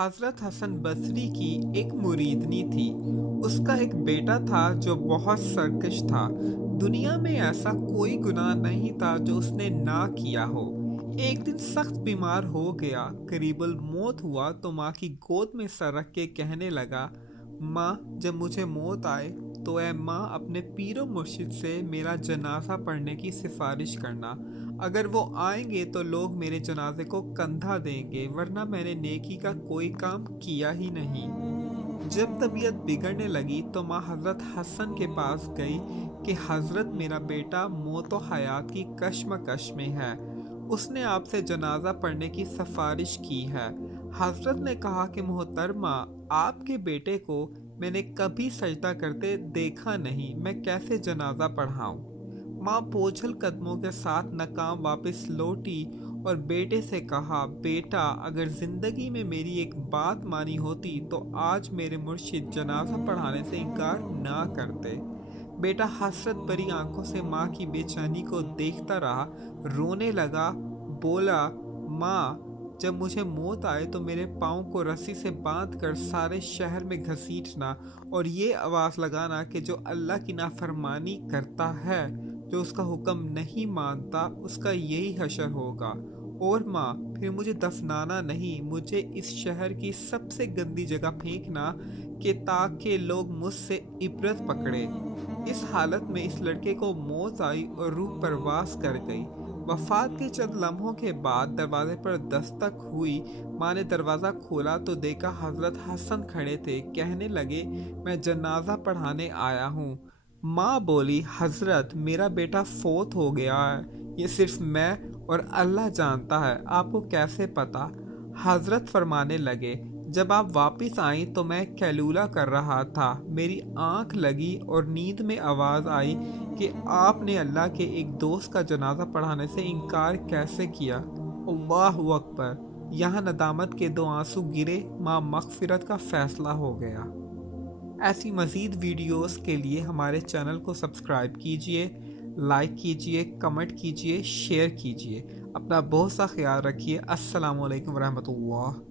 हज़रत हसन बसरी की एक मुरीदनी थी। उसका एक बेटा था जो बहुत सरकश था। दुनिया में ऐसा कोई गुनाह नहीं था जो उसने ना किया हो। एक दिन सख्त बीमार हो गया, करीबल मौत हुआ तो माँ की गोद में सर रख के कहने लगा, माँ जब मुझे मौत आए तो ए माँ अपने पीरो मुर्शिद से मेरा जनाजा पढ़ने की सिफारिश करना। अगर वो आएंगे तो लोग मेरे जनाजे को कंधा देंगे, वरना मैंने नेकी का कोई काम किया ही नहीं। जब तबीयत बिगड़ने लगी तो माँ हज़रत हसन के पास गई कि हज़रत मेरा बेटा मौत व हयात की कश्मकश में है, उसने आपसे जनाजा पढ़ने की सिफारिश की है। हज़रत ने कहा कि मोहतरमा, आपके बेटे को मैंने कभी सजदा करते देखा नहीं, मैं कैसे जनाजा पढ़ाऊँ। माँ बोझल कदमों के साथ नाकाम वापस लौटी और बेटे से कहा, बेटा अगर ज़िंदगी में मेरी एक बात मानी होती तो आज मेरे मुर्शिद जनाजा पढ़ाने से इनकार ना करते। बेटा हसरत भरी आंखों से माँ की बेचैनी को देखता रहा, रोने लगा, बोला, माँ जब मुझे मौत आए तो मेरे पाँव को रस्सी से बांध कर सारे शहर में घसीटना और ये आवाज़ लगाना कि जो अल्लाह की नाफरमानी करता है, जो उसका हुक्म नहीं मानता, उसका यही हशर होगा। और माँ फिर मुझे दफनाना नहीं, मुझे इस शहर की सबसे गंदी जगह फेंकना कि ताकि लोग मुझसे इबरत पकड़े। इस हालत में इस लड़के को मौत आई और रूह परवास कर गई। वफात के चंद लम्हों के बाद दरवाजे पर दस्तक हुई। माँ ने दरवाज़ा खोला तो देखा हज़रत हसन खड़े थे। कहने लगे, मैं जनाजा पढ़ाने आया हूँ। माँ बोली, हज़रत मेरा बेटा फोत हो गया है, ये सिर्फ मैं और अल्लाह जानता है, आपको कैसे पता। हज़रत फरमाने लगे, जब आप वापस आई तो मैं कैलूला कर रहा था, मेरी आंख लगी और नींद में आवाज़ आई कि आपने अल्लाह के एक दोस्त का जनाजा पढ़ाने से इनकार कैसे किया। अल्लाहु अकबर। यहाँ नदामत के दो आंसू गिरे। माँ मग़फ़िरत का फ़ैसला हो गया। ऐसी मज़ीद वीडियोस के लिए हमारे चैनल को सब्सक्राइब कीजिए, लाइक कीजिए, कमेंट कीजिए, शेयर कीजिए। अपना बहुत सा ख्याल रखिए। अस्सलामु अलैकुम रहमतुल्लाह।